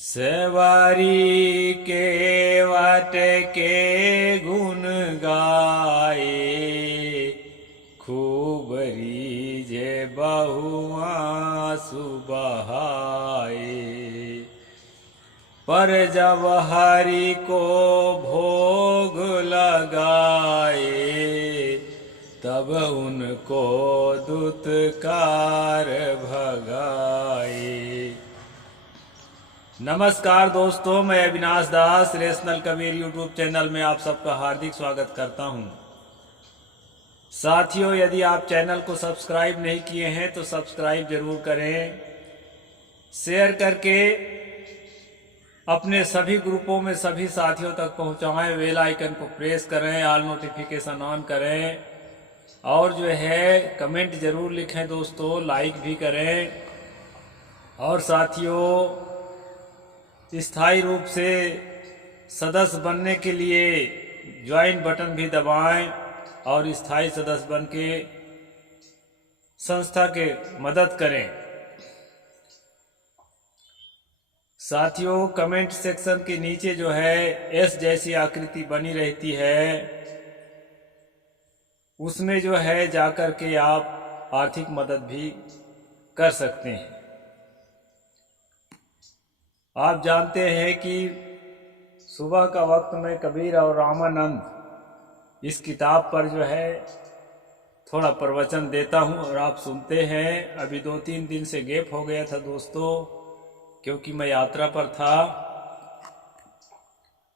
सवारी के वाट के गुण गाए, खूब रीझे बहुआ सुबहाए। पर जब हरि को भोग लगाए, तब उनको दुत्कार भगाए। नमस्कार दोस्तों, मैं अविनाश दास रेशनल कबीर यूट्यूब चैनल में आप सबका हार्दिक स्वागत करता हूं। साथियों, यदि आप चैनल को सब्सक्राइब नहीं किए हैं तो सब्सक्राइब जरूर करें, शेयर करके अपने सभी ग्रुपों में सभी साथियों तक पहुंचाएं, बेल आइकन को प्रेस करें, ऑल नोटिफिकेशन ऑन करें और जो है कमेंट जरूर लिखें दोस्तों, लाइक भी करें। और साथियों, स्थायी रूप से सदस्य बनने के लिए ज्वाइन बटन भी दबाएं और स्थायी सदस्य बन के संस्था के मदद करें। साथियों, कमेंट सेक्शन के नीचे जो है एस जैसी आकृति बनी रहती है, उसमें जो है जाकर के आप आर्थिक मदद भी कर सकते हैं। आप जानते हैं कि सुबह का वक्त में कबीर और रामानंद इस किताब पर जो है थोड़ा प्रवचन देता हूं और आप सुनते हैं। अभी 2-3 दिन से गैप हो गया था दोस्तों, क्योंकि मैं यात्रा पर था।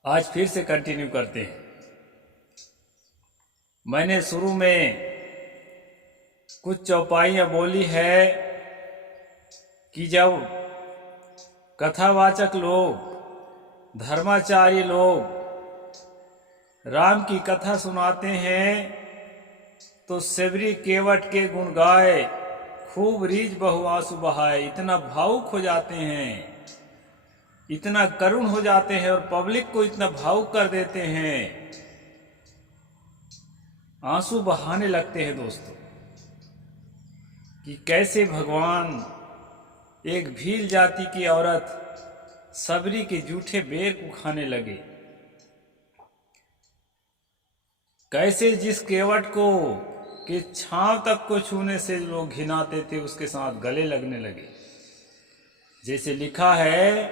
आज फिर से कंटिन्यू करते हैं। मैंने शुरू में कुछ चौपाइयाँ बोली है कि जब कथावाचक लोग, धर्माचार्य लोग राम की कथा सुनाते हैं तो सेवरी केवट के गुण गाए, खूब रीझ बहु आंसू बहाए। इतना भावुक हो जाते हैं, इतना करुण हो जाते हैं और पब्लिक को इतना भावुक कर देते हैं, आंसू बहाने लगते हैं दोस्तों, कि कैसे भगवान एक भील जाति की औरत सबरी के जूठे बेर को खाने लगे। कैसे जिस केवट को कि छांव तक को छूने से लोग घिनाते थे, उसके साथ गले लगने लगे। जैसे लिखा है,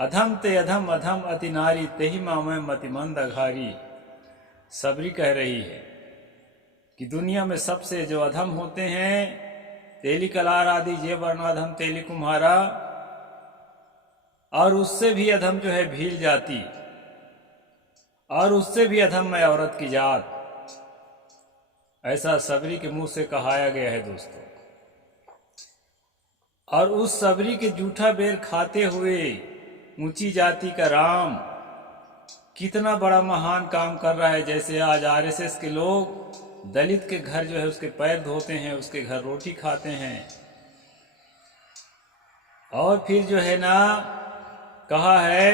अधम ते अधम अधम अति नारी, तेहि मामय मतिमंद अघारी। सबरी कह रही है कि दुनिया में सबसे जो अधम होते हैं, तेली कलार आदि जे वर्णाधम तेली कुम्हारा, और उससे भी अधम जो है भील जाति, और उससे भी अधम मैं औरत की जात। ऐसा सबरी के मुंह से कहाया गया है दोस्तों। और उस सबरी के जूठा बेर खाते हुए ऊंची जाति का राम कितना बड़ा महान काम कर रहा है। जैसे आज आरएसएस के लोग दलित के घर जो है उसके पैर धोते हैं, उसके घर रोटी खाते हैं, और फिर जो है ना कहा है,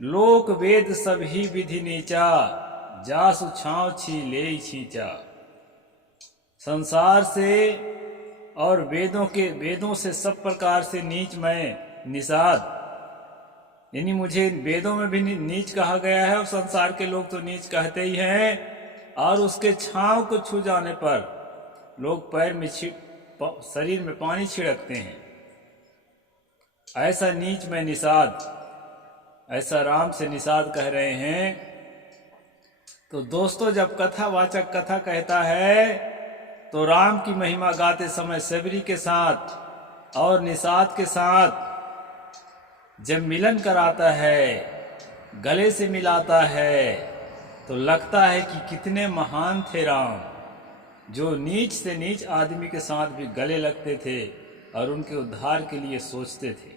लोक वेद सभी विधि नीचा, जासु छाँव छी ले छींचा। संसार से और वेदों से सब प्रकार से नीच मैं निषाद, यानी मुझे वेदों में भी नीच कहा गया है और संसार के लोग तो नीच कहते ही हैं। और उसके छांव को छू जाने पर लोग पैर में शरीर में पानी छिड़कते हैं। ऐसा नीच में निषाद, ऐसा राम से निषाद कह रहे हैं। तो दोस्तों, जब कथावाचक कथा कहता है तो राम की महिमा गाते समय सबरी के साथ और निषाद के साथ जब मिलन कराता है, गले से मिलाता है, तो लगता है कि कितने महान थे राम, जो नीच से नीच आदमी के साथ भी गले लगते थे और उनके उद्धार के लिए सोचते थे।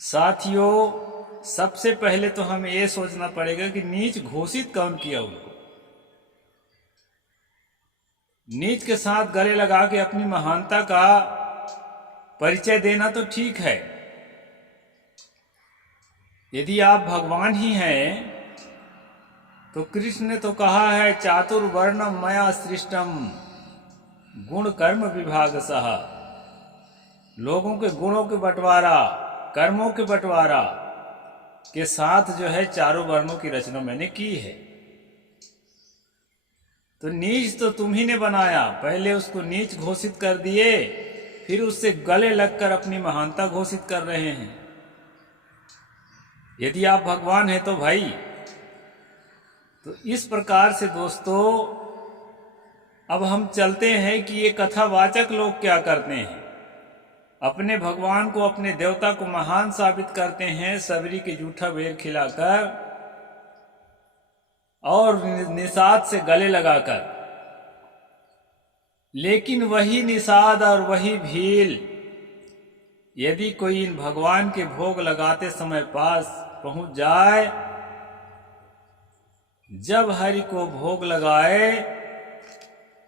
साथियों, सबसे पहले तो हमें ये सोचना पड़ेगा कि नीच घोषित कौन किया उनको। नीच के साथ गले लगा के अपनी महानता का परिचय देना तो ठीक है। यदि आप भगवान ही हैं तो कृष्ण ने तो कहा है, चातुर्वर्णम मया सृष्टम गुण कर्म विभाग सहा। लोगों के गुणों के बंटवारा, कर्मों के बंटवारा के साथ जो है चारों वर्णों की रचना मैंने की है। तो नीच तो तुम ही ने बनाया, पहले उसको नीच घोषित कर दिए, फिर उससे गले लगकर अपनी महानता घोषित कर रहे हैं। यदि आप भगवान हैं तो भाई, तो इस प्रकार से दोस्तों अब हम चलते हैं कि ये कथावाचक लोग क्या करते हैं। अपने भगवान को, अपने देवता को महान साबित करते हैं सबरी के जूठा बेर खिलाकर और निषाद से गले लगाकर। लेकिन वही निषाद और वही भील यदि कोई इन भगवान के भोग लगाते समय पास पहुंच जाए, जब हरि को भोग लगाए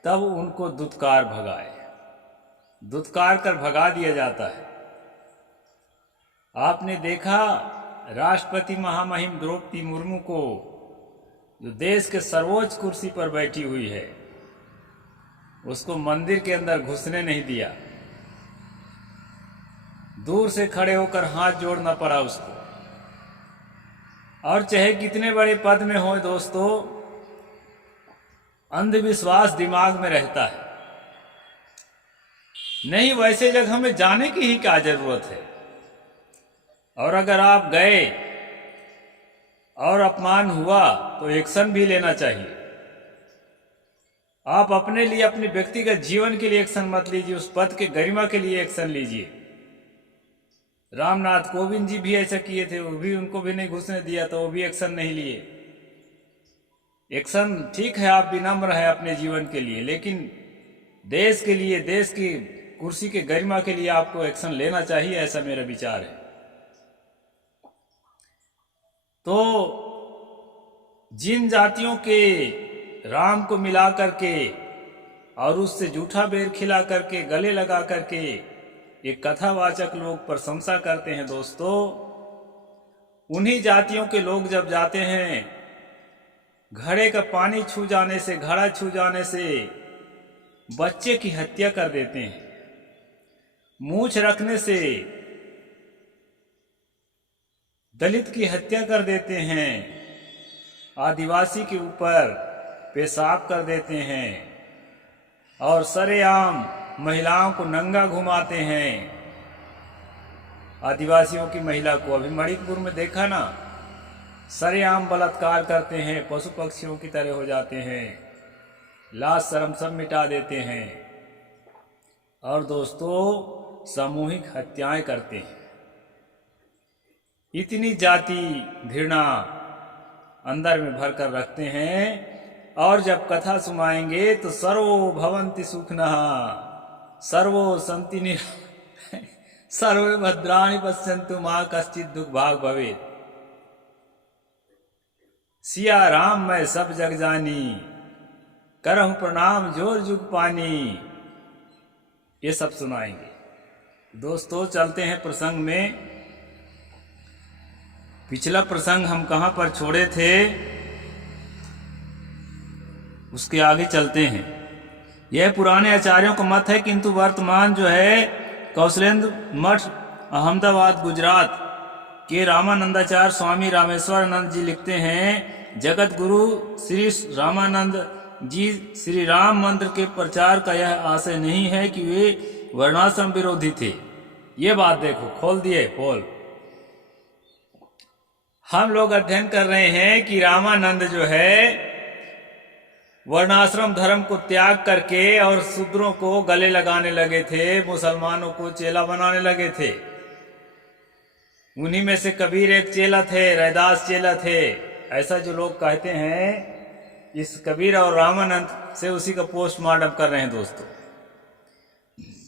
तब उनको दुत्कार भगाए, दुत्कार कर भगा दिया जाता है। आपने देखा राष्ट्रपति महामहिम द्रौपदी मुर्मू को, जो देश के सर्वोच्च कुर्सी पर बैठी हुई है, उसको मंदिर के अंदर घुसने नहीं दिया, दूर से खड़े होकर हाथ जोड़ना पड़ा उसको। और चाहे कितने बड़े पद में हो दोस्तों, अंधविश्वास दिमाग में रहता है। नहीं, वैसे जगह में जाने की ही क्या जरूरत है। और अगर आप गए और अपमान हुआ तो एक्शन भी लेना चाहिए। आप अपने लिए, अपने व्यक्तिगत जीवन के लिए एक्शन मत लीजिए, उस पद के गरिमा के लिए एक्शन लीजिए। रामनाथ कोविंद जी भी ऐसा किए थे, वो भी, उनको भी नहीं घुसने दिया तो वो भी एक्शन नहीं लिए। एक्शन ठीक है, आप विनम्र है अपने जीवन के लिए, लेकिन देश के लिए, देश की कुर्सी के गरिमा के लिए आपको एक्शन लेना चाहिए, ऐसा मेरा विचार है। तो जिन जातियों के राम को मिला करके और उससे जूठा बेर खिला करके, गले लगा करके एक कथावाचक लोग प्रशंसा करते हैं दोस्तों, उन्हीं जातियों के लोग जब जाते हैं घड़े का पानी छू जाने से, घड़ा छू जाने से बच्चे की हत्या कर देते हैं, मूंछ रखने से दलित की हत्या कर देते हैं, आदिवासी के ऊपर पेशाब कर देते हैं और सरेआम महिलाओं को नंगा घुमाते हैं। आदिवासियों की महिला को अभी मणिपुर में देखा ना, सरेआम बलात्कार करते हैं, पशु पक्षियों की तरह हो जाते हैं, लाज शर्म सब मिटा देते हैं और दोस्तों सामूहिक हत्याएं करते हैं। इतनी जाति घृणा अंदर में भर कर रखते हैं। और जब कथा सुनाएंगे तो सर्वो भवन्ति सुखनः सर्वो सन्ति सर्वे भद्राणि पश्यन्तु मा कश्चित् दुख भाग भवेत्। सिया राम मैं सब जग जानी, करहु प्रणाम जोर जुग पानी, ये सब सुनाएंगे। दोस्तों चलते हैं प्रसंग में। पिछला प्रसंग हम कहाँ पर छोड़े थे, उसके आगे चलते हैं। यह पुराने आचार्यों का मत है, किंतु वर्तमान जो है कौशलेंद्र मठ अहमदाबाद गुजरात के रामानंदाचार्य स्वामी रामेश्वरानंद जी लिखते हैं, जगत गुरु श्री रामानंद जी श्री राम मंत्र के प्रचार का यह आशय नहीं है कि वे वर्णाश्रम विरोधी थे। ये बात देखो, खोल दिए पोल। हम लोग अध्ययन कर रहे हैं कि रामानंद जो है वर्णाश्रम धर्म को त्याग करके और शूद्रों को गले लगाने लगे थे, मुसलमानों को चेला बनाने लगे थे। उन्हीं में से कबीर एक चेला थे, रैदास चेला थे, ऐसा जो लोग कहते हैं। इस कबीर और रामानंद से उसी का पोस्टमार्टम कर रहे हैं दोस्तों।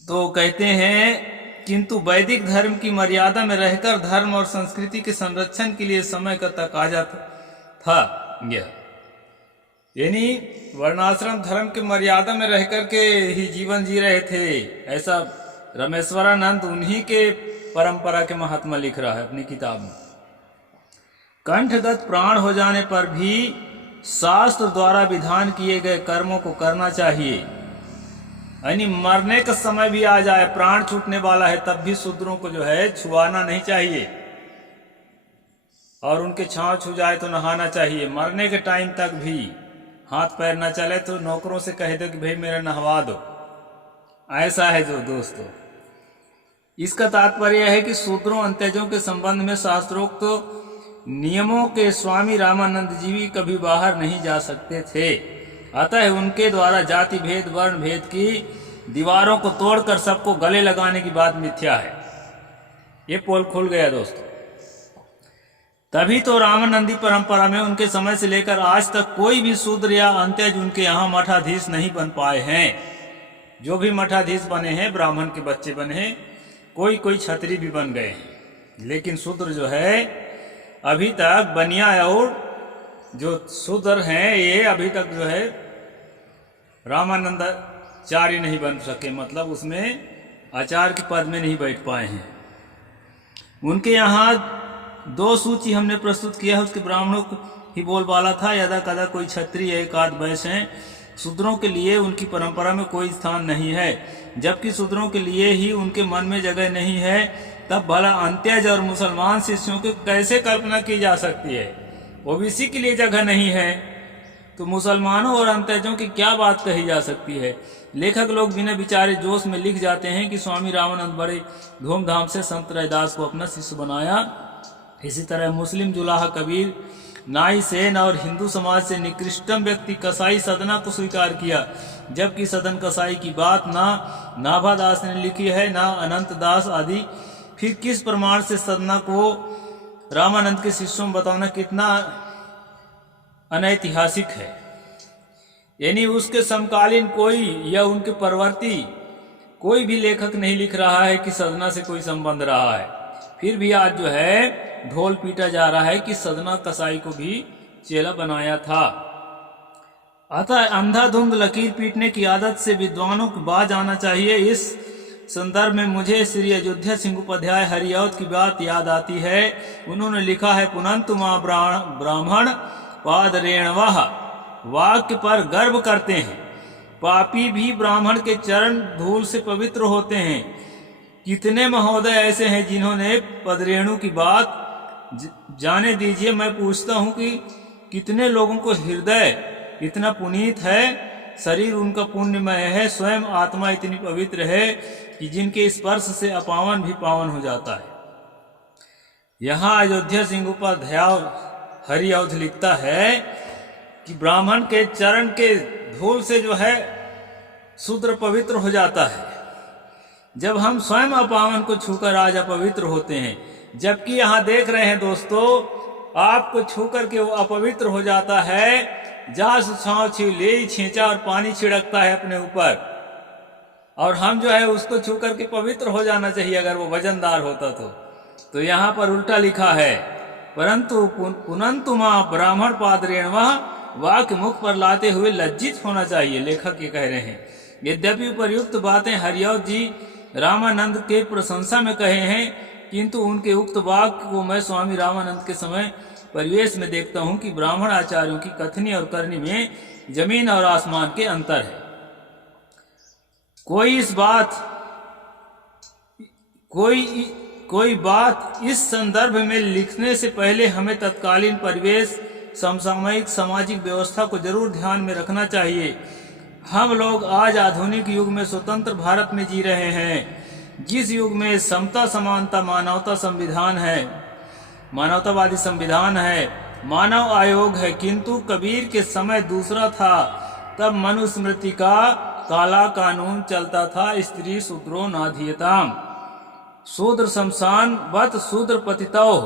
तो कहते हैं किंतु वैदिक धर्म की मर्यादा में रहकर धर्म और संस्कृति के संरक्षण के लिए समय का तकाजा था। यह यानी वर्णाश्रम धर्म की मर्यादा में रह करके ही जीवन जी रहे थे, ऐसा रामेश्वरानंद उन्हीं के परंपरा के महात्मा लिख रहा है अपनी किताब में। कंठगत प्राण हो जाने पर भी शास्त्र द्वारा विधान किए गए कर्मों को करना चाहिए। यानी मरने का समय भी आ जाए, प्राण छूटने वाला है, तब भी शूद्रों को जो है छुआना नहीं चाहिए, और उनके छांव छू जाए तो नहाना चाहिए। मरने के टाइम तक भी हाथ पैर न चले तो नौकरों से कह दो कि भाई मेरा नहवा दो। ऐसा है जो दोस्तों। इसका तात्पर्य है कि शूद्रों अंत्यजों के संबंध में शास्त्रोक्त नियमों के स्वामी रामानंद जी भी कभी बाहर नहीं जा सकते थे। अतः उनके द्वारा जाति भेद वर्ण भेद की दीवारों को तोड़कर सबको गले लगाने की बात मिथ्या है। ये पोल खुल गया दोस्तों। तभी तो रामानंदी परंपरा में उनके समय से लेकर आज तक कोई भी शूद्र या अंत्यज उनके यहाँ मठाधीश नहीं बन पाए हैं। जो भी मठाधीश बने हैं ब्राह्मण के बच्चे बने हैं, कोई कोई छत्री भी बन गए हैं, लेकिन शूद्र जो है अभी तक बनिया और जो शूद्र हैं ये अभी तक जो है रामानंदाचार्य नहीं बन सके, मतलब उसमें आचार्य के पद में नहीं बैठ पाए हैं। उनके यहाँ 2 सूची हमने प्रस्तुत किया है, उसके ब्राह्मणों ही बोलबाला था, यदा कदा कोई क्षत्रिय एक आध वैश्य हैं। शूद्रों के लिए उनकी परंपरा में कोई स्थान नहीं है, जबकि शूद्रों के लिए ही उनके मन में जगह नहीं है, तब भला अंत्यज और मुसलमान शिष्यों की कैसे कल्पना की जा सकती है। ओबीसी के लिए जगह नहीं है तो मुसलमानों और अंत्यजों की क्या बात कही जा सकती है। लेखक लोग बिना विचारे जोश में लिख जाते हैं कि स्वामी रामानंद बड़े धूमधाम से संत रैदास को अपना शिष्य बनाया। इसी तरह मुस्लिम जुलाहा कबीर, नाई सेन और हिंदू समाज से निकृष्टम व्यक्ति कसाई सदना को स्वीकार किया, जबकि सदन कसाई की बात ना नाभादास ने लिखी है ना अनंत दास आदि। फिर किस प्रमाण से सदना को रामानंद के शिष्यों में बताना कितना अनैतिहासिक है। यानी उसके समकालीन कोई या उनके परवर्ती कोई भी लेखक नहीं लिख रहा है कि सदना से कोई संबंध रहा है। फिर भी आज जो है ढोल पीटा जा रहा है कि सदना कसाई को भी चेला बनाया था। अतः अंधाधुंध लकीर पीटने की आदत से विद्वानों को बाज आना चाहिए। इस संदर्भ में मुझे श्री अयोध्या सिंह उपाध्याय हरिऔध की बात याद आती है। उन्होंने लिखा है, पुनंतु मां ब्राह्मण पाद रेणवः, वाक्य पर गर्व करते हैं। पापी भी ब्राह्मण के चरण धूल से पवित्र होते हैं। कितने महोदय ऐसे हैं जिन्होंने पदरेणु की बात जाने दीजिए। मैं पूछता हूं कि कितने लोगों को हृदय इतना पुनीत है, शरीर उनका पुण्यमय है, स्वयं आत्मा इतनी पवित्र है कि जिनके स्पर्श से अपावन भी पावन हो जाता है। यहाँ अयोध्या सिंह उपाध्याय हरिऔध लिखता है कि ब्राह्मण के चरण के धूल से जो है शूद्र पवित्र हो जाता है, जब हम स्वयं अपावन को छूकर आज अपवित्र होते हैं। जबकि यहाँ देख रहे हैं दोस्तों, आपको छूकर के वो अपवित्र हो जाता है। जहाँ से छाँव ले छींचा और पानी छिड़कता है अपने ऊपर, और हम जो है उसको छू करके पवित्र हो जाना चाहिए अगर वो वजनदार होता तो यहाँ पर उल्टा लिखा है, परंतु पुनंतु मां ब्राह्मण पादरेणवः, वाक्य मुख पर लाते हुए लज्जित होना चाहिए। लेखक ये कह रहे हैं। यद्यपि उपर्युक्त बातें हरिऔध जी रामानंद के प्रशंसा में कहे हैं, किंतु उनके उक्त वाक्य को मैं स्वामी रामानंद के समय परिवेश में देखता हूं कि ब्राह्मण आचार्यों की कथनी और करनी में जमीन और आसमान के अंतर है। कोई बात इस संदर्भ में लिखने से पहले हमें तत्कालीन परिवेश, समसामयिक सामाजिक व्यवस्था को जरूर ध्यान में रखना चाहिए। हम लोग आज आधुनिक युग में स्वतंत्र भारत में जी रहे हैं, जिस युग में समता समानता मानवतावादी संविधान है, मानव आयोग है। किंतु कबीर के समय दूसरा था, तब मनुस्मृति का काला कानून चलता था, स्त्री शूद्रो नाधीयताम, शूद्र शमशान वत शूद्र पतितौ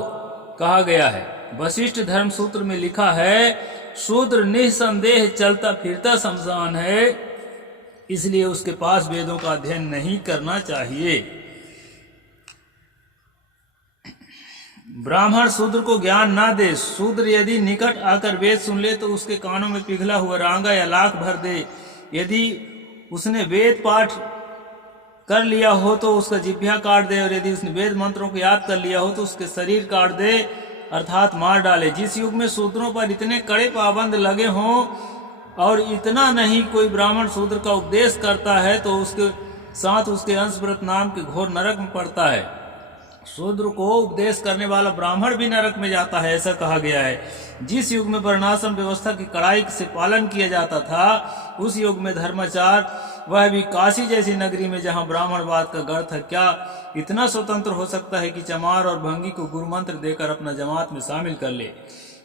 कहा गया है। वशिष्ठ धर्म सूत्र में लिखा है, शूद्र निसंदेह चलता फिरता शमशान है, इसलिए उसके पास वेदों का अध्ययन नहीं करना चाहिए। ब्राह्मण शूद्र को ज्ञान ना दे। शूद्र यदि निकट आकर वेद सुन ले तो उसके कानों में पिघला हुआ रांगा या लाख भर दे। यदि उसने वेद पाठ कर लिया हो तो उसका जिह्वा काट दे, और यदि उसने वेद मंत्रों को याद कर लिया हो तो उसके शरीर काट दे, अर्थात मार डाले। जिस युग में शूद्रों पर इतने कड़े पाबंद लगे हों, और इतना नहीं, कोई ब्राह्मण शूद्र का उपदेश करता है तो उसके साथ उसके अंशव्रत नाम के घोर नरक में पड़ता है। शूद्र को उपदेश करने वाला ब्राह्मण भी नरक में जाता है, ऐसा कहा गया है। जिस युग में वर्णाश्रम व्यवस्था की कड़ाई से पालन किया जाता था, उस युग में धर्माचार, वह भी काशी जैसी नगरी में जहां ब्राह्मणवाद का गढ़ था, क्या इतना स्वतंत्र हो सकता है कि चमार और भंगी को गुरु मंत्र देकर अपना जमात में शामिल कर ले।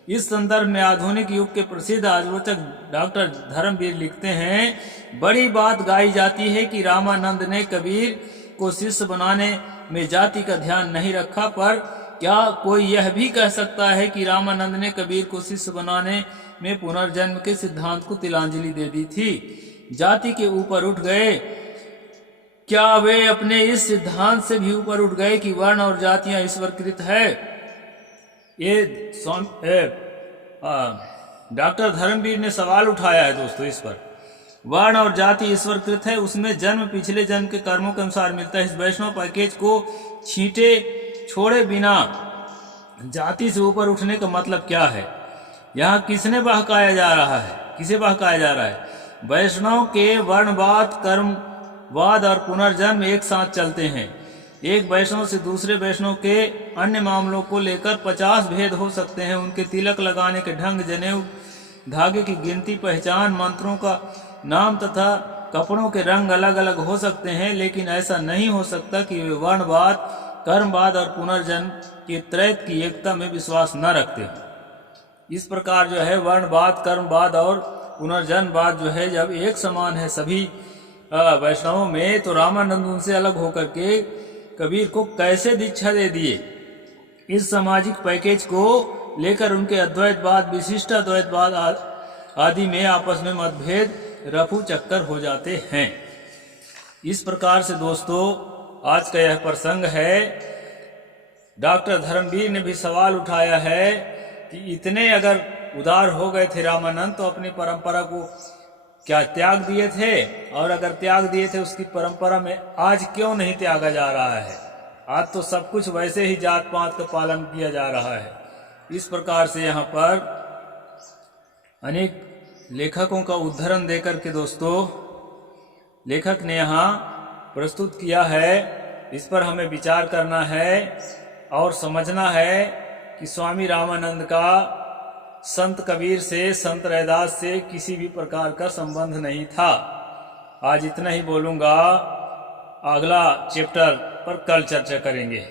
इस संदर्भ में आधुनिक युग के प्रसिद्ध आलोचक डॉक्टर धर्मवीर लिखते हैं, बड़ी बात गाई जाती है कि रामानंद ने कबीर को शिष्य बनाने में जाति का ध्यान नहीं रखा, पर क्या कोई यह भी कह सकता है कि रामानंद ने कबीर को शिष्य बनाने में पुनर्जन्म के सिद्धांत को तिलांजलि दे दी थी? जाति के ऊपर उठ गए, क्या वे अपने इस सिद्धांत से भी ऊपर उठ गए कि वर्ण और जातियां ईश्वरकृत है? ये डॉक्टर धर्मवीर ने सवाल उठाया है दोस्तों इस पर। वर्ण और जाति ईश्वरकृत है, उसमें जन्म पिछले जन्म के कर्मों के अनुसार मिलता है। इस वैष्णव पैकेज को छींटे छोड़े बिना जाति से ऊपर उठने का मतलब क्या है? यहाँ किसने बहकाया जा रहा है, किसे बहकाया जा रहा है? वैष्णव के वर्णवाद, कर्मवाद और पुनर्जन्म एक साथ चलते हैं। एक वैष्णव से दूसरे वैष्णव के अन्य मामलों को लेकर 50 भेद हो सकते हैं। उनके तिलक लगाने के ढंग, जनेऊ धागे की गिनती, पहचान, मंत्रों का नाम तथा कपड़ों के रंग अलग अलग हो सकते हैं, लेकिन ऐसा नहीं हो सकता कि वे वर्णवाद, कर्मवाद और पुनर्जन्म के त्रैत की एकता में विश्वास न रखते हैं। इस प्रकार जो है वर्णवाद, कर्मवाद और पुनर्जन्मवाद जो है जब एक समान है सभी वैष्णवों में, तो रामानंद उनसे अलग होकर के कबीर को कैसे दीक्षा दे दिए? इस सामाजिक पैकेज को लेकर उनके अद्वैतवाद, विशिष्ट अद्वैतवाद आदि में आपस में मतभेद रफू चक्कर हो जाते हैं। इस प्रकार से दोस्तों आज का यह प्रसंग है। डॉक्टर धर्मवीर ने भी सवाल उठाया है कि इतने अगर उदार हो गए थे रामानंद, तो अपनी परंपरा को क्या त्याग दिए थे? और अगर त्याग दिए थे, उसकी परंपरा में आज क्यों नहीं त्यागा जा रहा है? आज तो सब कुछ वैसे ही जात पात का पालन किया जा रहा है। इस प्रकार से यहाँ पर अनेक लेखकों का उद्धरण देकर के दोस्तों लेखक ने यहाँ प्रस्तुत किया है। इस पर हमें विचार करना है और समझना है कि स्वामी रामानंद का संत कबीर से, संत रैदास से किसी भी प्रकार का संबंध नहीं था। आज इतना ही बोलूँगा, अगला चैप्टर पर कल चर्चा करेंगे।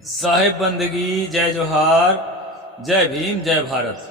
साहिब बंदगी, जय जोहार, जय भीम, जय भारत।